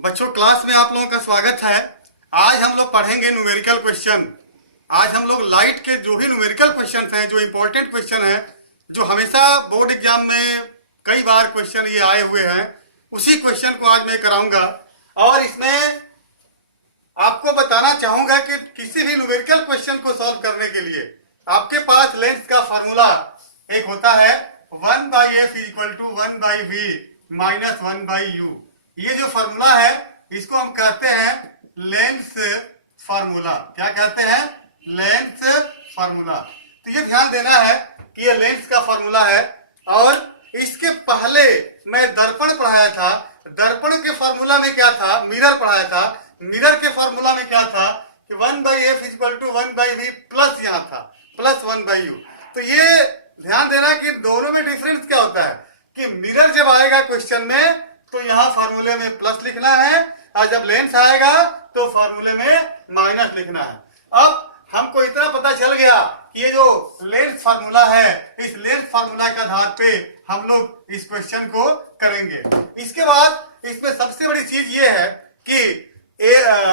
बच्चों, क्लास में आप लोगों का स्वागत है। आज हम लोग पढ़ेंगे न्यूमेरिकल क्वेश्चन। आज हम लोग लाइट के जो भी न्यूमेरिकल क्वेश्चन हैं, जो इंपॉर्टेंट क्वेश्चन हैं, जो हमेशा बोर्ड एग्जाम में कई बार क्वेश्चन ये आए हुए हैं, उसी क्वेश्चन को आज मैं कराऊंगा। और इसमें आपको बताना चाहूंगा कि किसी भी न्यूमेरिकल क्वेश्चन को सॉल्व करने के लिए आपके पास लेंथ का फॉर्मूला एक होता है 1/f = 1/v - 1/u। ये जो फॉर्मूला है इसको हम कहते हैं लेंथ फार्मूला। क्या कहते हैं? Length formula. तो ये ध्यान देना है कि ये लेंथ का फार्मूला है। और इसके पहले मैं दर्पण पढ़ाया था। दर्पण के फार्मूला में क्या था? मिरर पढ़ाया था। मिरर के फार्मूला में क्या था कि 1/f = 1/v प्लस यहाँ था प्लस 1/u। तो ये ध्यान देना कि दोनों में डिफरेंस क्या होता है कि मिरर जब आएगा क्वेश्चन में तो यहाँ फार्मूले में प्लस लिखना है, और जब लेंस आएगा तो फार्मूले में माइनस लिखना है। अब हमको इतना पता चल गया कि ये जो लेंस फार्मूला है, इस लेंस फार्मूला के आधार पे हम लोग इस क्वेश्चन को करेंगे। इसके बाद इसमें सबसे बड़ी चीज ये है कि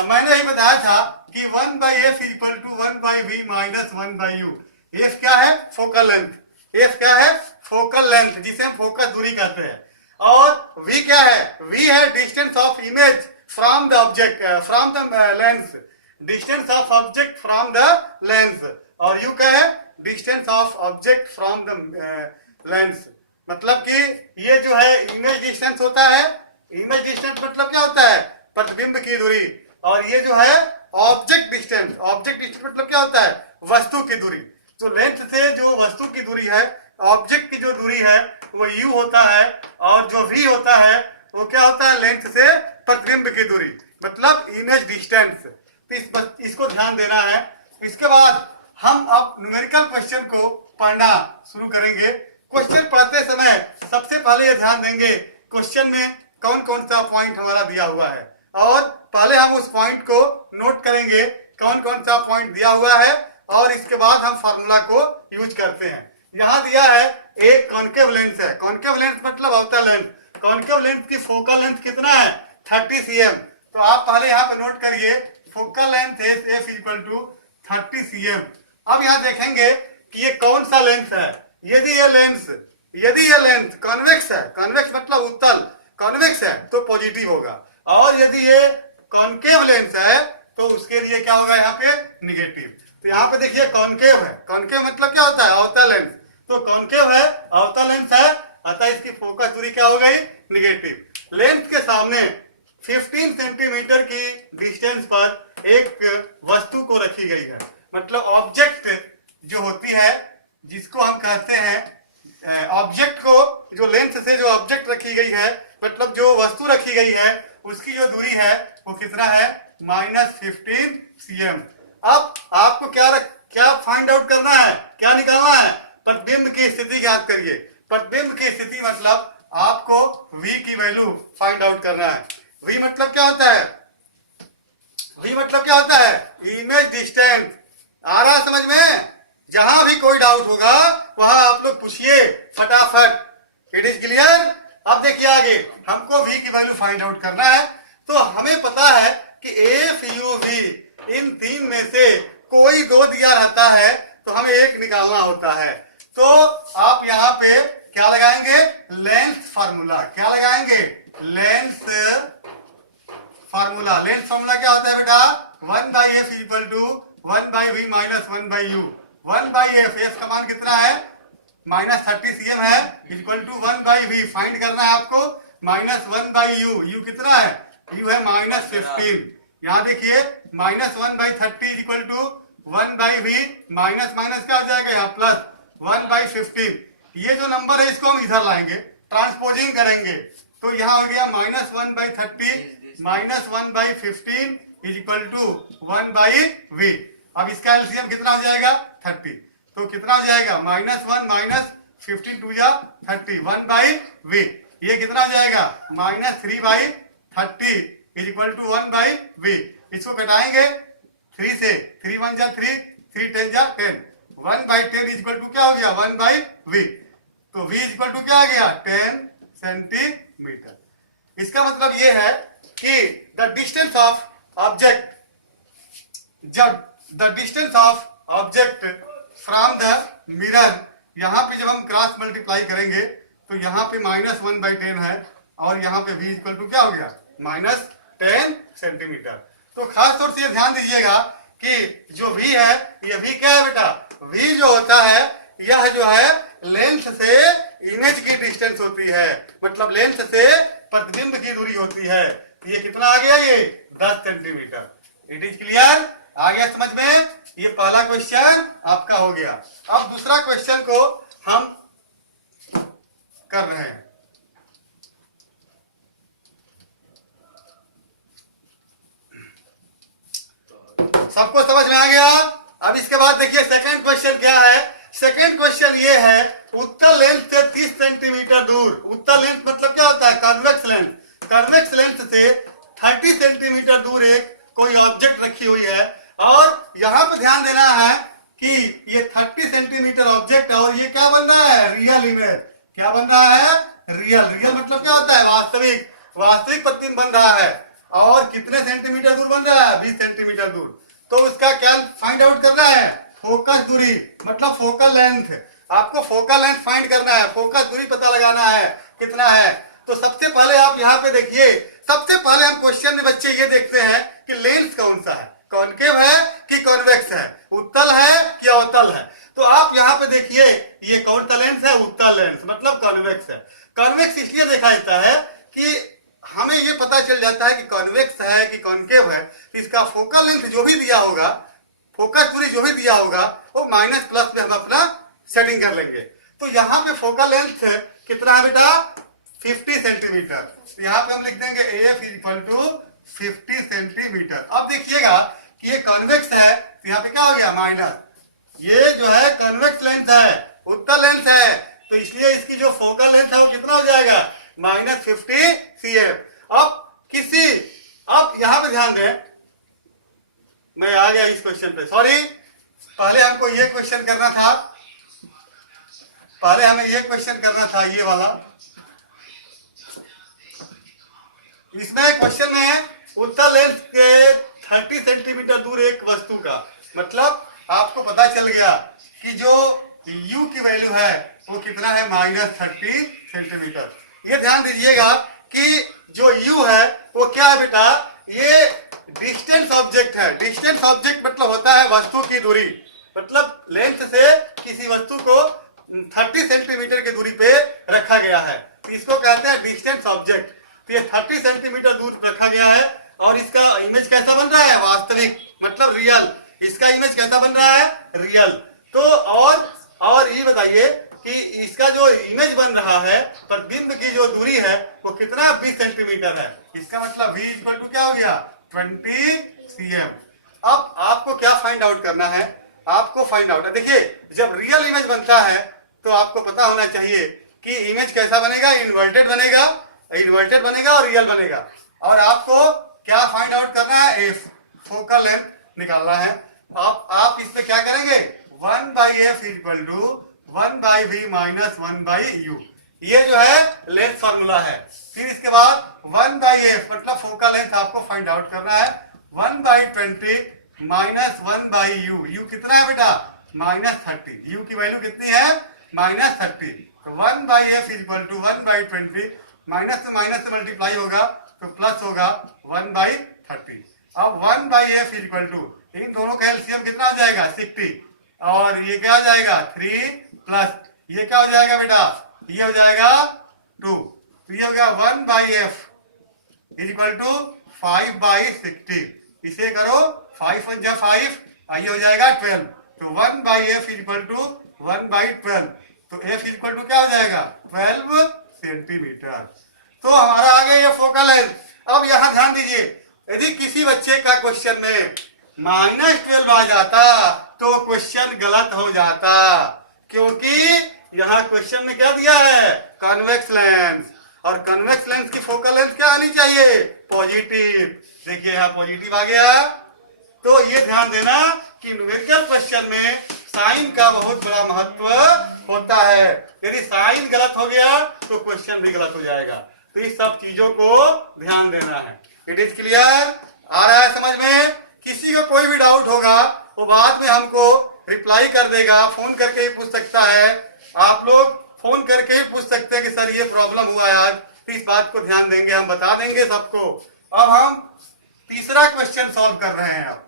मैंने ही बताया था कि 1/f = 1/v - 1/u। f क्या है? Focal length. f क्या है? फोकल लेंथ, जिसे हम फोकस दूरी कहते हैं। और v क्या है? v है distance of image from the object, from the lens, distance of object from the lens. और u क्या है? Distance of object from the lens. मतलब कि ये जो है इमेज डिस्टेंस होता है। इमेज डिस्टेंस मतलब क्या होता है? प्रतिबिंब की दूरी। और ये जो है ऑब्जेक्ट डिस्टेंस, ऑब्जेक्ट डिस्टेंस मतलब क्या होता है? वस्तु की दूरी। तो लेंथ से जो वस्तु की दूरी है, ऑब्जेक्ट की जो दूरी है वो u होता है, और जो v होता है वो क्या होता है? लेंथ से प्रतिबिंब की दूरी, मतलब इमेज डिस्टेंस। तो इसको ध्यान देना है। इसके बाद हम अब न्यूमेरिकल क्वेश्चन को पढ़ना शुरू करेंगे। क्वेश्चन पढ़ते समय सबसे पहले ये ध्यान देंगे क्वेश्चन में कौन कौन सा पॉइंट हमारा दिया हुआ है, और पहले हम उस पॉइंट को नोट करेंगे कौन कौन सा पॉइंट दिया हुआ है, और इसके बाद हम फार्मूला को यूज करते हैं। यहाँ दिया है एक कॉन्केव लेंस है। कॉन्केव लेंस मतलब अवतल लेंस। कॉन्केव लेंस की फोकल लेंथ कितना है? 30 cm। तो आप पहले यहाँ पे नोट करिए फोकल लेंथ है f = 30 cm। अब यहाँ देखेंगे कि ये कौन सा लेंस है। यदि ये लेंस कॉन्वेक्स है, कॉन्वेक्स मतलब उत्तल, कॉन्वेक्स है तो पॉजिटिव होगा। और यदि ये कॉन्केव लेंस है तो उसके लिए क्या होगा? यहाँ पे निगेटिव। तो यहाँ पे देखिए कॉन्केव है। कॉन्केव मतलब क्या होता है? अवतल लेंस। तो कॉन्केव है, अवतल लेंस है, अतः इसकी फोकस दूरी क्या हो गई? निगेटिव। लेंस के सामने 15 सेंटीमीटर की डिस्टेंस पर एक वस्तु को रखी गई है। मतलब ऑब्जेक्ट जो होती है, जिसको हम कहते हैं ऑब्जेक्ट को, जो लेंस से जो ऑब्जेक्ट रखी गई है, मतलब जो वस्तु रखी गई है, उसकी जो दूरी है वो कितना है? -15 cm। अब आपको क्या फाइंड आउट करना है? क्या निकालना है? प्रतिबिंब की स्थिति ज्ञात करिए। प्रतिबिंब की स्थिति मतलब आपको v की वैल्यू फाइंड आउट करना है। v मतलब क्या होता है? v मतलब क्या होता है? Image distance. आ रहा समझ में? जहां भी कोई डाउट होगा वहां आप लोग पूछिए फटाफट। It is clear? अब देखिए आगे हमको v की वैल्यू फाइंड आउट करना है। तो हमें पता है कि f u v इन तीन में से कोई दो दिया रहता है तो हमें एक निकालना होता है। तो आप यहाँ पे क्या लगाएंगे? Length formula. क्या लगाएंगे? Length formula. लेंथ फार्मूला क्या होता है बेटा? 1/f = 1/v - 1/u। 1/f, f का मान कितना है? -30 cm है, = 1/v फाइंड करना है आपको, -1/u। u कितना है? u है -15। यहाँ देखिए -1/30 = 1/v, माइनस माइनस क्या हो जाएगा? यहाँ प्लस 1/15। ये जो नंबर है इसको हम इधर लाएंगे, ट्रांसपोजिंग करेंगे, तो यहाँ हो गया -1/30 - 1/15 = 1/v। अब इसका एलसीएम कितना हो जाएगा? 30। तो कितना हो जाएगा? -1 - 15 2 जा 30, 1/v। ये कितना हो जाएगा? -3/30 = 1/v। इसको घटाएंगे 3 से, 3 1 जा 3, 3 10 जा 10, 1/10 = क्या हो गया? 1/v। तो v = क्या आ गया? 10 सेंटीमीटर। इसका मतलब ये है कि द डिस्टेंस ऑफ ऑब्जेक्ट, जब the distance of object from the mirror, यहां पे जब हम क्रॉस मल्टीप्लाई करेंगे तो यहाँ पे -1/10 है और यहाँ पे v इक्वल टू क्या हो गया -10 सेंटीमीटर। तो खास तौर से ये ध्यान दीजिएगा कि जो v है ये v क्या है बेटा, v जो होता है यह जो है लेंथ से इमेज की डिस्टेंस होती है, मतलब लेंथ से प्रतिबिंब की दूरी होती है। तो ये कितना आ गया, ये 10 सेंटीमीटर। इट इज क्लियर, आ गया समझ में। ये पहला क्वेश्चन आपका हो गया। अब दूसरा क्वेश्चन को हम कर रहे हैं। सबको समझ में आ गया। अब इसके बाद देखिए सेकंड क्वेश्चन क्या है। सेकंड क्वेश्चन ये है, उत्तल लेंस से 30 सेंटीमीटर दूर, उत्तल लेंस मतलब क्या होता है, कॉन्वेक्स लेंस, कॉन्वेक्स लेंस से 30 सेंटीमीटर दूर एक कोई ऑब्जेक्ट रखी हुई है और यहां पे ध्यान देना है कि ये 30 सेंटीमीटर ऑब्जेक्ट है और ये क्या बन रहा है, रियल इमेज। क्या बन रहा है, रियल। रियल मतलब क्या होता है, वास्तविक, वास्तविक प्रतिबिंब बन रहा है। और कितने सेंटीमीटर दूर बन रहा है, 20 सेंटीमीटर दूर। तो उसका क्या फाइंड आउट करना है, फोकस दूरी, मतलब फोकल लेंथ। आपको फोकल लेंथ फाइंड करना है, फोकस दूरी पता लगाना है कितना है। तो सबसे पहले आप यहाँ पे देखिए, सबसे पहले हम क्वेश्चन में बच्चे ये देखते हैं कि लेंस कौन सा है, कॉनकेव है कि कॉन्वेक्स है, उत्तल है कि अवतल है। तो आप यहाँ पे देखिए ये कौन सा लेंस है, उत्तल लेंस, मतलब कॉन्वेक्स है। कॉन्वेक्स इसलिए देखा जाता है कि हमें ये पता चल जाता है कि कॉन्वेक्स है कि कॉनकेव है। तो इसका फोकल लेंथ जो भी दिया होगा, फोकस दूरी जो भी दिया होगा, वो माइनस प्लस में हम अपना सेटिंग कर लेंगे। तो यहाँ पे फोकल लेंथ कितना है बेटा, 50 सेंटीमीटर। तो यहाँ पे हम लिख देंगे AF इक्वल टू 50 सेंटीमीटर। अब देखिएगा कि ये कॉन्वेक्स है तो यहाँ पे क्या हो गया, माइनस। ये जो है कॉन्वेक्स लेंस है, उत्तल लेंस है, तो इसलिए इसकी जो फोकल लेंथ है वो कितना हो जाएगा, -50 cm। अब यहां पे ध्यान दें, मैं आ गया इस क्वेश्चन पे, सॉरी, पहले हमको ये क्वेश्चन करना था, पहले हमें ये क्वेश्चन करना था, ये वाला। इसमें क्वेश्चन में उत्तल लेंस के 30 सेंटीमीटर दूर एक वस्तु का, मतलब आपको पता चल गया कि जो u की वैल्यू है वो कितना है, -30 सेंटीमीटर। ये ध्यान दीजिएगा कि जो u है वो क्या है बेटा, ये डिस्टेंस ऑब्जेक्ट है। डिस्टेंस ऑब्जेक्ट मतलब होता है वस्तु की दूरी, मतलब लेंथ से किसी वस्तु को 30 सेंटीमीटर की दूरी पे रखा गया है, तो इसको कहते हैं डिस्टेंस ऑब्जेक्ट। तो ये 30 सेंटीमीटर दूर रखा गया है और इसका इमेज कैसा बन रहा है, वास्तविक, मतलब रियल। इसका इमेज कैसा बन रहा है, रियल। तो और ये बताइए कि इसका जो इमेज बन रहा है, प्रतिबिंब की जो दूरी है वो कितना, 20 सेंटीमीटर है। इसका मतलब v इक्वल टू क्या हो गया, 20 cm। अब आपको क्या फाइंड आउट करना है, आपको फाइंड आउट, देखिए जब रियल इमेज बनता है तो आपको पता होना चाहिए कि इमेज कैसा बनेगा, इन्वर्टेड बनेगा, इन्वर्टेड बनेगा और रियल बनेगा। और आपको क्या फाइंड आउट करना है, फोकल लेंथ निकालना है। आप इस पे क्या करेंगे, 1/f equal to 1/v minus 1/u, ये जो है लेंथ फार्मूला है। फिर इसके बाद 1/f मतलब फोकल लेंथ आपको फाइंड आउट करना है, 1/20 माइनस 1/u, u कितना है बेटा, -30, u की वैल्यू कितनी है, -30। तो 1/f इक्वल टू 1/20, माइनस से माइनस से मल्टीप्लाई होगा तो प्लस होगा 1/30। अब 1/f इक्वल टू, इन दोनों का एलसीएम कितना हो जाएगा, 60, और ये क्या हो जाएगा, 3 प्लस ये क्या हो जाएगा बेटा, ये हो जाएगा 2, तो ये हो गया 1/f इक्वल टू 5/60। इसे करो, 5 × 5, ये हो जाएगा 12, तो 1/f इक्वल टू 1/12, तो f इक्वल टू क्या हो जाएगा, 12 सेंटीमीटर। तो हमारा आ गया ये फोकल लेंथ। अब यहां ध्यान दीजिए, यदि किसी बच्चे का क्वेश्चन में -12 आ जाता तो क्वेश्चन गलत हो जाता, क्योंकि यहाँ क्वेश्चन में क्या दिया है, कॉन्वेक्स लेंस, और कॉन्वेक्स लेंस की फोकल लेंथ क्या आनी चाहिए, पॉजिटिव। देखिए यहाँ पॉजिटिव आ गया। तो ये ध्यान देना कि न्यूमेरिकल क्वेश्चन में साइन का बहुत बड़ा महत्व होता है। यदि साइन गलत हो गया तो क्वेश्चन भी गलत हो जाएगा। तो इस सब चीजों को ध्यान देना है। It is clear? आ रहा है समझ में? किसी को कोई भी डाउट होगा वो बाद में हमको रिप्लाई कर देगा, फोन करके ही पूछ सकता है। आप लोग फोन करके ही पूछ सकते हैं कि सर ये प्रॉब्लम हुआ है आज, तो इस बात को ध्यान देंगे, हम बता देंगे सबको। अब हम तीसरा क्वेश्चन सॉल्व कर रहे हैं। अब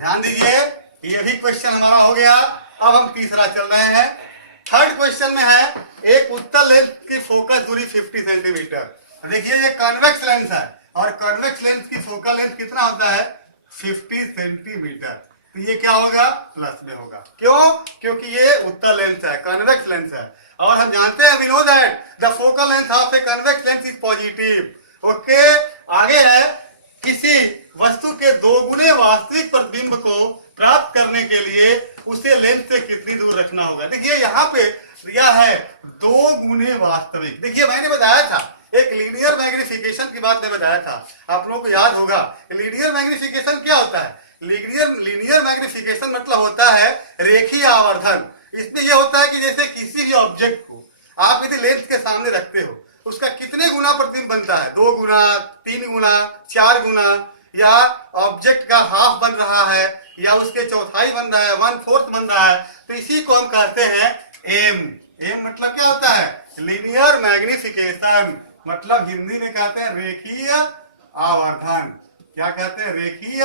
ध्यान दीजिए, ये भी क्वेश्चन हमारा हो गया। अब हम तीसरा चल रहे हैं। थर्ड क्वेश्चन में है एक उत्तल लेंस की फोकस दूरी 50 सेंटीमीटर। देखिए ये कॉन्वेक्स लेंस है और कॉन्वेक्स लेंस की फोकल लेंथ कितना होता है? 50 सेंटीमीटर। तो ये क्या होगा? प्लस में होगा। क्यों? क्योंकि ये उत्तल लेंस है, कॉन्वेक्स लेंस है, और हम जानते हैं, we know that the focal length of a convex lens is positive. Okay, आगे है किसी वस्तु के दोगुने वास्तविक प्रतिबिंब को प्राप्त करने के लिए उसे लेंस से कितनी दूर रखना होगा। देखिए यहाँ पे दिया है 2 गुने वास्तविक। देखिए मैंने बताया था, एक लीनियर मैग्निफिकेशन की बात मैं बताया था, आप लोगों को याद होगा। लीनियर मैग्निफिकेशन क्या होता है? लीनियर मैग्निफिकेशन मतलब होता है रेखीय आवर्धन। इसमें यह होता है कि जैसे किसी भी ऑब्जेक्ट को आप यदि लेंस के सामने रखते हो, उसका कितने गुना प्रतिबिंब बनता है? 2 गुना, 3 गुना, 4 गुना, या ऑब्जेक्ट का हाफ बन रहा है, या उसके चौथाई बन रहा है, 1/4 बन रहा है। तो इसी को हम कहते हैं एम। एम मतलब क्या होता है? लीनियर मैग्निफिकेशन, मतलब हिंदी में कहते हैं रेखीय आवर्धन। क्या कहते हैं? रेखीय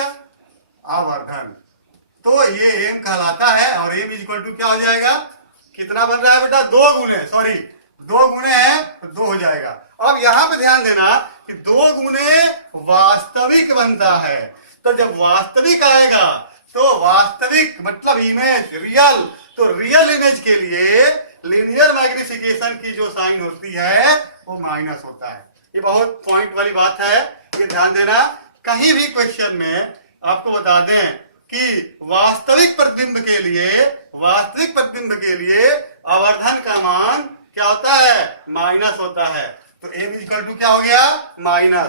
आवर्धन। तो ये एम कहलाता है, और एम इज इक्वल टू क्या हो जाएगा? कितना बन रहा है बेटा? 2 गुने, सॉरी 2 गुने है तो 2 हो जाएगा। अब यहां पे ध्यान देना कि 2 गुने वास्तविक बनता है। तो जब वास्तविक आएगा तो वास्तविक मतलब इमेज, रियल, तो रियल इमेज के लिए लीनियर मैग्निफिकेशन की जो साइन होती है वो माइनस होता है। ये बहुत पॉइंट वाली बात है, ये ध्यान देना। कहीं भी क्वेश्चन में आपको बता दें कि वास्तविक प्रतिबिंब के लिए आवर्धन का मान क्या होता है? माइनस होता है। तो एम इक्वल टू क्या हो गया? माइनस।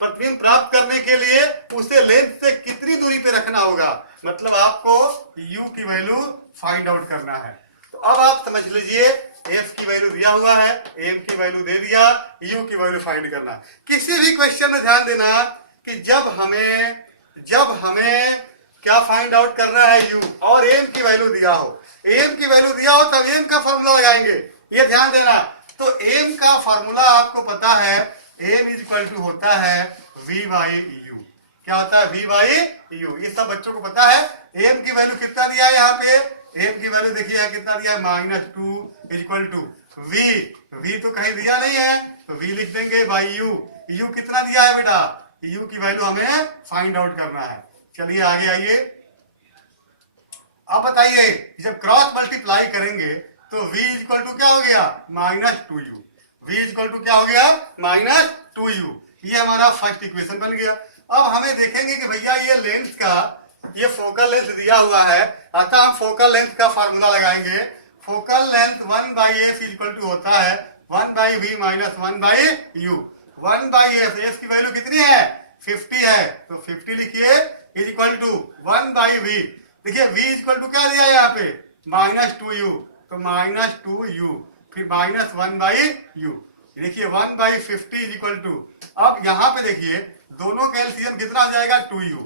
प्रतिबिंब प्राप्त करने के लिए उसे लेंस से कितनी दूरी पे रखना होगा? मतलब आपको u की वैल्यू फाइंड आउट करना है। तो अब आप समझ लीजिए, f की वैल्यू दिया हुआ है, m की वैल्यू दे दिया, u की वैल्यू फाइंड करना। किसी भी क्वेश्चन में ध्यान देना कि जब हमें क्या फाइंड आउट करना है? u, और m की वैल्यू दिया हो, तब m का फॉर्मूला लगाएंगे, ये ध्यान देना। तो m का फॉर्मूला आपको पता है, m इज इक्वल टू होता है v बाई यू। क्या होता है? v by you. ये सब बच्चों को पता है। m की वैल्यू कितना दिया है यहाँ पे? m की वैल्यू देखिए कितना दिया है? -2 इज इक्वल टू v तो कहीं दिया नहीं है, तो v लिख देंगे बाई यू। u कितना दिया है बेटा? u की वैल्यू हमें फाइंड आउट करना है। चलिए आगे आइए। अब बताइए, जब क्रॉस मल्टीप्लाई करेंगे तो v इक्वल टू क्या हो गया? -2u। v इक्वल टू क्या हो गया? -2u। ये हमारा फर्स्ट इक्वेशन बन गया। अब हमें देखेंगे कि भैया ये लेंस का, ये फोकल लेंथ दिया हुआ है, अतः हम फोकल लेंथ का फार्मूला लगाएंगे। Focal length 1/f equal to होता है 1/v minus 1/u। 1/f, f की वैल्यू कितनी है? 50 है, तो 50 लिखिए इज इक्वल टू 1/v। देखिए v इक्वल टू क्या दिया है यहाँ पे? -2u, तो -2u, फिर -1/u। देखिए 1/50 इज इक्वल टू, अब यहाँ पे देखिए दोनों का एलसीएम कितना आ जाएगा? 2u।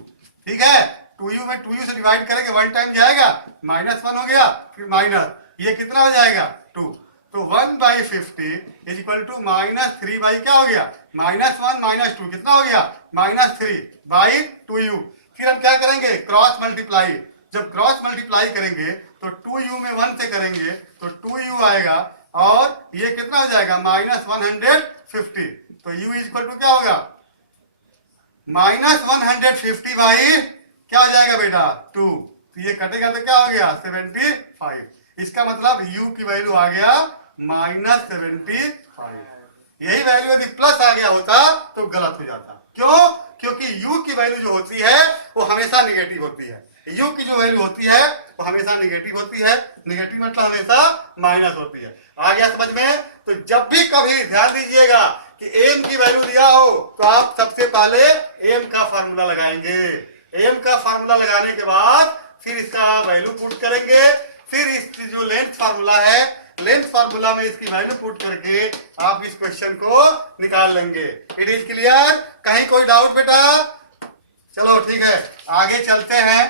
ठीक है, 2u में 2u से डिवाइड करेंगे, 1 टाइम जाएगा, -1 हो गया, फिर माइनस, ये कितना हो जाएगा? 2। तो 1/50 इज इक्वल टू -3 क्या हो गया? -1 -2 कितना हो गया? -3/2u। फिर हम क्या करेंगे? Cross multiply. जब क्रॉस मल्टीप्लाई करेंगे तो 2u में 1 से करेंगे तो 2u आएगा, और ये कितना हो जाएगा? -150। तो u इज इक्वल टू क्या होगा? -150 बाई क्या हो जाएगा बेटा? 2। तो ये कटेगा तो क्या हो गया? 75। इसका मतलब u की वैल्यू आ गया -75। यही वैल्यू यदि प्लस आ गया होता तो गलत हो जाता। क्यों? क्योंकि u की वैल्यू जो होती है वो हमेशा निगेटिव होती है। u की जो वैल्यू होती है वो हमेशा निगेटिव होती है। निगेटिव मतलब हमेशा माइनस होती है। आ गया समझ में? तो जब भी कभी ध्यान दीजिएगा कि m की वैल्यू दिया हो तो आप सबसे पहले m का फार्मूला लगाएंगे। m का फार्मूला लगाने के बाद फिर इसका वैल्यू पुट करेंगे। फिर इस जो लेंथ फार्मूला है, लेंथ फार्मूला में इसकी वैल्यू पुट करके आप इस क्वेश्चन को निकाल लेंगे। It is clear? कहीं कोई डाउट बेटा? चलो ठीक है, आगे चलते हैं।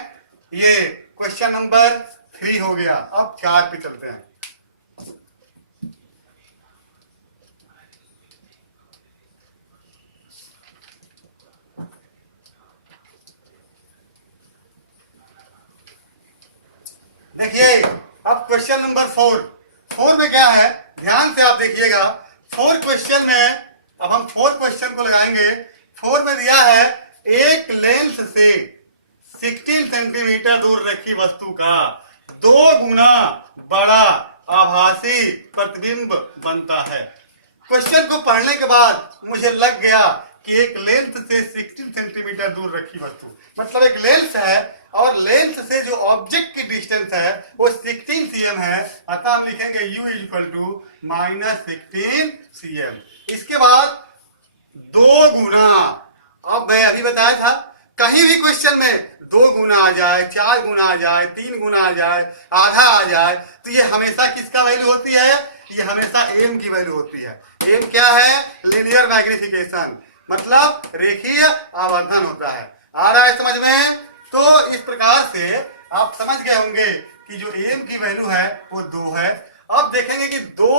ये क्वेश्चन नंबर 3 हो गया। अब 4 पे चलते हैं। देखिए अब क्वेश्चन नंबर 4 में क्या है, ध्यान से आप देखिएगा। 4 क्वेश्चन में अब हम 4 क्वेश्चन को लगाएंगे। 4 में दिया है एक लेंस से 16 सेंटीमीटर दूर रखी वस्तु का 2 गुना बड़ा आभासी प्रतिबिंब बनता है। क्वेश्चन को पढ़ने के बाद मुझे लग गया कि एक लेंस से 16 सेंटीमीटर दूर रखी वस्तु, मतलब एक लेंस है और लेंस से जो ऑब्जेक्ट की डिस्टेंस है वो 16 cm है। अतः हम लिखेंगे u = -16 cm। इसके बाद 2 गुना, अब मैं अभी बताया था कहीं भी क्वेश्चन में 2 गुना आ जाए, 4 गुना आ जाए, 3 गुना आ जाए, आधा आ जाए, तो ये हमेशा किसका वैल्यू होती है? ये हमेशा m की वैल्यू होती है। m क्या है? लीनियर मैग्निफिकेशन, मतलब रेखीय आवर्धन होता है। आ रहा है समझ में? तो इस प्रकार से आप समझ गए होंगे कि जो m की वैल्यू है वो 2 है। अब देखेंगे कि 2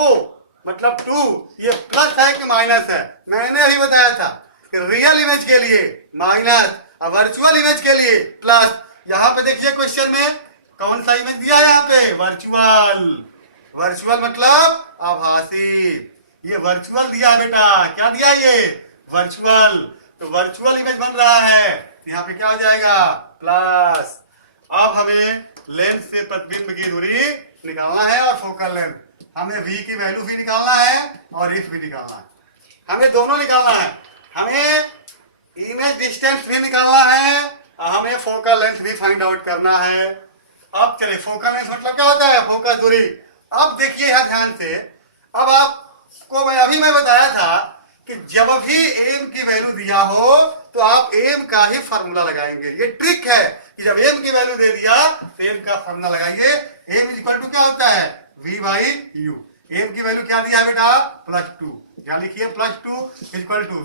मतलब 2 ये प्लस है कि माइनस है। मैंने अभी बताया था कि रियल इमेज के लिए माइनस और वर्चुअल इमेज के लिए प्लस। यहाँ पे देखिए क्वेश्चन में कौन सा इमेज दिया है? यहाँ पे वर्चुअल। वर्चुअल मतलब आभासी। ये वर्चुअल दिया है बेटा। क्या दिया ये? वर्चुअल। तो वर्चुअल इमेज बन रहा है, यहाँ पे क्या हो जाएगा? प्लस। अब हमें लेंस से प्रतिबिंब की दूरी निकालना है और फोकल लेंथ। हमें v की वैल्यू भी निकालना है और f भी निकालना है। हमें दोनों निकालना है। हमें इमेज डिस्टेंस भी निकालना है और हमें फोकल लेंथ भी फाइंड आउट करना है। अब चलिए, फोकल लेंथ मतलब क्या होता है? फोकस दूरी। अब देखिए यहाँ ध्यान से। अब आपको मैं बताया था कि जब भी m की वैल्यू दिया हो तो आप m का ही फार्मूला लगाएंगे। ये ट्रिक है कि जब m की वैल्यू दे दिया तो m का फार्मूला लगाइए। m = क्या होता है? v/u। m की वैल्यू क्या दिया है बेटा? +2। क्या लिखिए? +2 =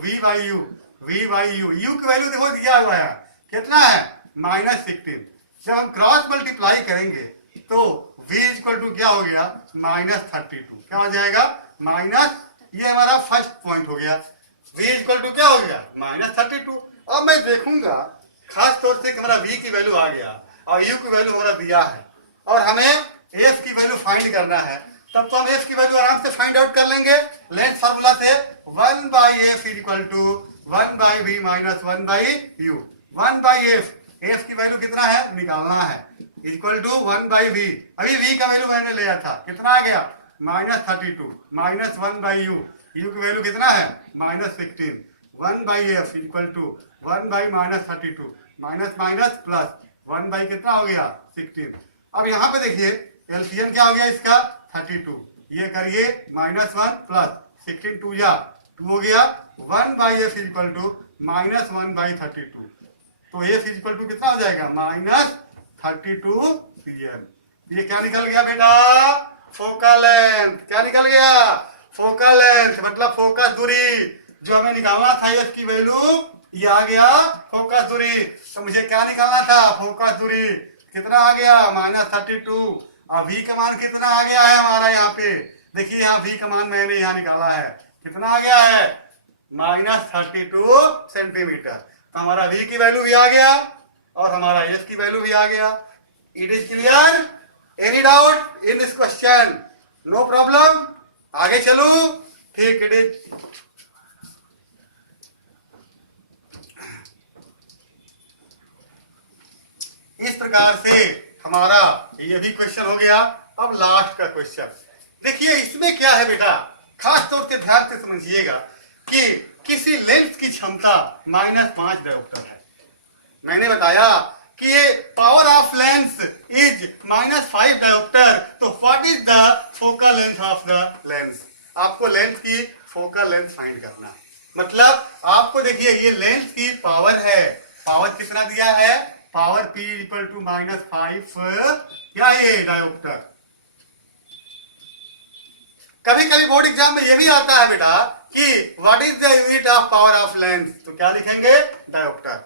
v/u। v/u, u की वैल्यू देखो दिया हुआ है, कितना है? -16। जब हम क्रॉस मल्टीप्लाई करेंगे तो v = क्या हो गया? -32। क्या हो जाएगा? माइनस, ये हमारा फर्स्ट पॉइंट हो गया। v = क्या हो गया? -32। अब मैं देखूंगा खास तौर से कि हमारा v की वैल्यू आ गया और u की वैल्यू हमारा दिया है और हमें f की वैल्यू फाइंड करना है। तब तो हम f की वैल्यू आराम से फाइंड आउट कर लेंगे लेंथ फार्मूला से। 1/f = 1/v - 1/u। 1/f, f की वैल्यू कितना है? निकालना है। = 1/v। अभी v का वैल्यू मैंने लिया था, कितना आ गया? -32 - 1/u। u की वैल्यू कितना है? -16। 1/f = 1/-32 माइनस प्लस 1/ कितना हो गया? 16। अब यहाँ पे देखिए एलसीएम क्या हो गया इसका? 32। ये करिए -1 प्लस 16 2 या 2 हो गया। 1/f = -1/32। तो f = कितना हो जाएगा? -32 cm। ये क्या निकल गया बेटा? Focal length. क्या निकल गया? फोकल लेंथ मतलब फोकस दूरी। जो हमें निकालना था f की वैल्यू, ये आ गया फोकस दूरी। तो मुझे क्या निकालना था? फोकस दूरी। कितना आ गया? -32। और v का मान कितना आ गया है हमारा? यहाँ पे देखिए, यहाँ v का मान मैंने यहाँ निकाला है, कितना आ गया है? -32 सेंटीमीटर। तो हमारा v की वैल्यू भी आ गया और हमारा f की वैल्यू भी आ गया। It is clear? Any doubt in this question? No problem. आगे चलू? ठीक। इट इज इस प्रकार से हमारा ये भी क्वेश्चन हो गया। अब लास्ट का क्वेश्चन देखिए, इसमें क्या है बेटा? खास तौर से ध्यान से समझिएगा कि किसी लेंस की क्षमता -5 डायोप्टर है। मैंने बताया कि ये power of lens is -5 dioptre. तो what is the focal length of the lens? आपको लेंस की फोकल लेंथ फाइंड करना है। मतलब आपको देखिए, ये लेंस की पावर है। पावर कितना दिया है? पावर P = -5 क्या ये डायोप्टर। कभी कभी बोर्ड एग्जाम में ये भी आता है बेटा कि what is the unit of power of lens, तो क्या लिखेंगे? डायोप्टर।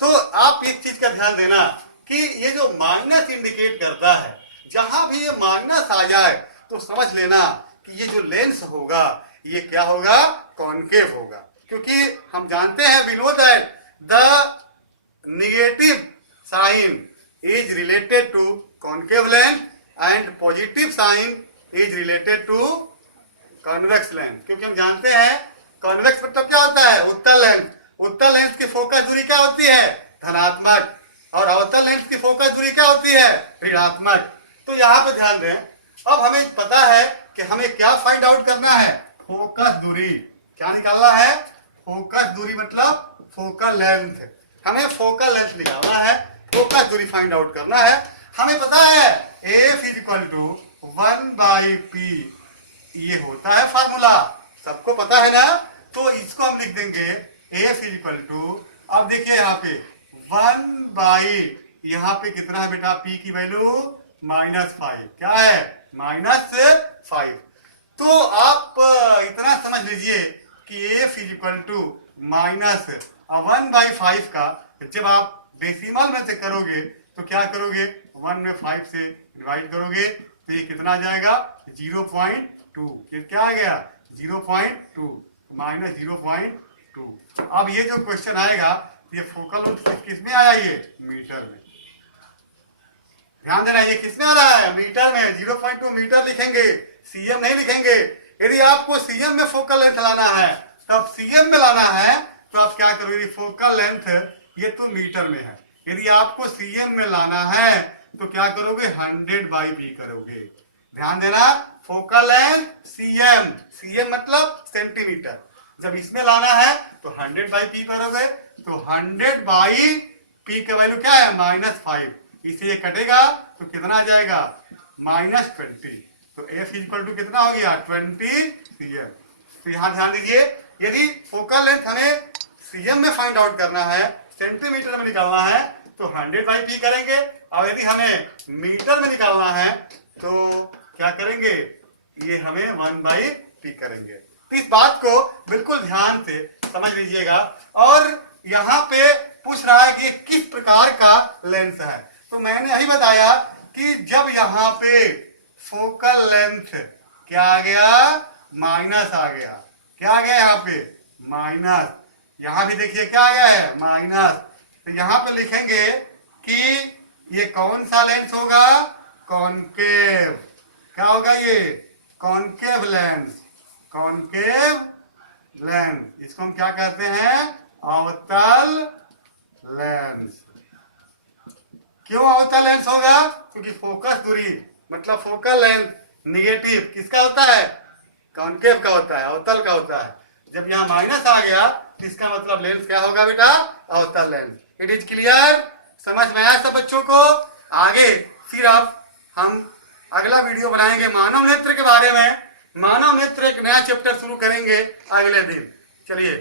तो आप एक चीज का ध्यान देना कि ये जो माइनस इंडिकेट करता है, जहां भी ये माइनस आ जाए तो समझ लेना कि ये जो लेंस होगा ये क्या होगा? कॉनकेव होगा, क्योंकि हम जानते हैं we know that the negative sign is related to concave lens and positive sign is related to convex lens. क्योंकि हम जानते हैं कॉन्वेक्स मतलब क्या होता है? उत्तल लेंस। उत्तल लेंस की फोकस दूरी क्या होती है? धनात्मक। और अवतल लेंस की फोकस दूरी क्या होती है? ऋणात्मक। तो यहाँ पे ध्यान दें, अब हमें पता है कि हमें क्या फाइंड आउट करना है? फोकस दूरी। क्या निकालना है? फोकस दूरी मतलब फोकल लेंथ। हमें फोकल लेंथ निकालना है, फोकस दूरी फाइंड आउट करना है। हमें पता है F is equal to 1/p, ये होता है फार्मूला, सबको पता है ना। तो इसको हम लिख देंगे एफ इज इक्वल टू, अब देखिए यहाँ पे 1/, यहाँ पे कितना है बेटा? p की वैल्यू -5। क्या है? -5। तो आप इतना समझ लीजिए कि एफ इज इक्वल टू -1/5 का जब आप डेसिमल में से करोगे तो क्या करोगे? 1 में 5 से डिवाइड करोगे तो ये कितना आ जाएगा? 0.2। क्या आ गया? 0.2 -0.2। अब ये जो क्वेश्चन आएगा ये फोकल लेंथ किसमें आया? ये मीटर में। ध्यान देना, ये किसमें आ रहा है? मीटर में। 0.2 मीटर लिखेंगे, सीएम नहीं लिखेंगे। यदि आपको सीएम में फोकल लेंथ लाना है, तब सीएम में लाना है तो आप क्या करोगे? फोकल लेंथ ये तो मीटर में है, यदि आपको सीएम में लाना है तो क्या करोगे? 100/p करोगे। ध्यान देना, फोकल लेंथ सीएम, सीएम मतलब सेंटीमीटर। जब इसमें लाना है तो 100/p करोगे, तो 100/p का वैल्यू क्या है? -5। इसे ये कटेगा तो कितना आ जाएगा? -20। तो एफ इक्वल टू कितना हो गया? 20 सीएम। तो यहाँ ध्यान दीजिए, यदि फोकल लेंथ हमें सीएम में फाइंड आउट करना है, सेंटीमीटर में निकालना है तो 100/p करेंगे, और यदि हमें मीटर में निकालना है तो क्या करेंगे? ये हमें 1/p करेंगे। तो इस बात को बिल्कुल ध्यान से समझ लीजिएगा। और यहाँ पे पूछ रहा है कि किस प्रकार का लेंस है, तो मैंने यही बताया कि जब यहाँ पे फोकल लेंथ क्या आ गया? माइनस आ गया। क्या आ गया यहाँ पे? माइनस। यहाँ भी देखिए क्या आया है? माइनस। तो यहाँ पे लिखेंगे कि ये कौन सा लेंस होगा? कॉनकेव। क्या होगा ये? Concave lens. कॉनकेव लेंस, इसको हम क्या कहते हैं? अवतल लेंस। क्यों अवतल लेंस होगा? क्योंकि फोकस दूरी मतलब फोकल लेंथ निगेटिव किसका होता है? कॉनकेव का होता है, अवतल का होता है। जब यहाँ माइनस आ गया तो इसका मतलब लेंस क्या होगा बेटा? अवतल लेंस। It is clear? समझ में आया सब बच्चों को? आगे फिर अब हम अगला वीडियो बनाएंगे मानव नेत्र के बारे में। मानव नेत्र एक नया चैप्टर शुरू करेंगे अगले दिन। चलिए।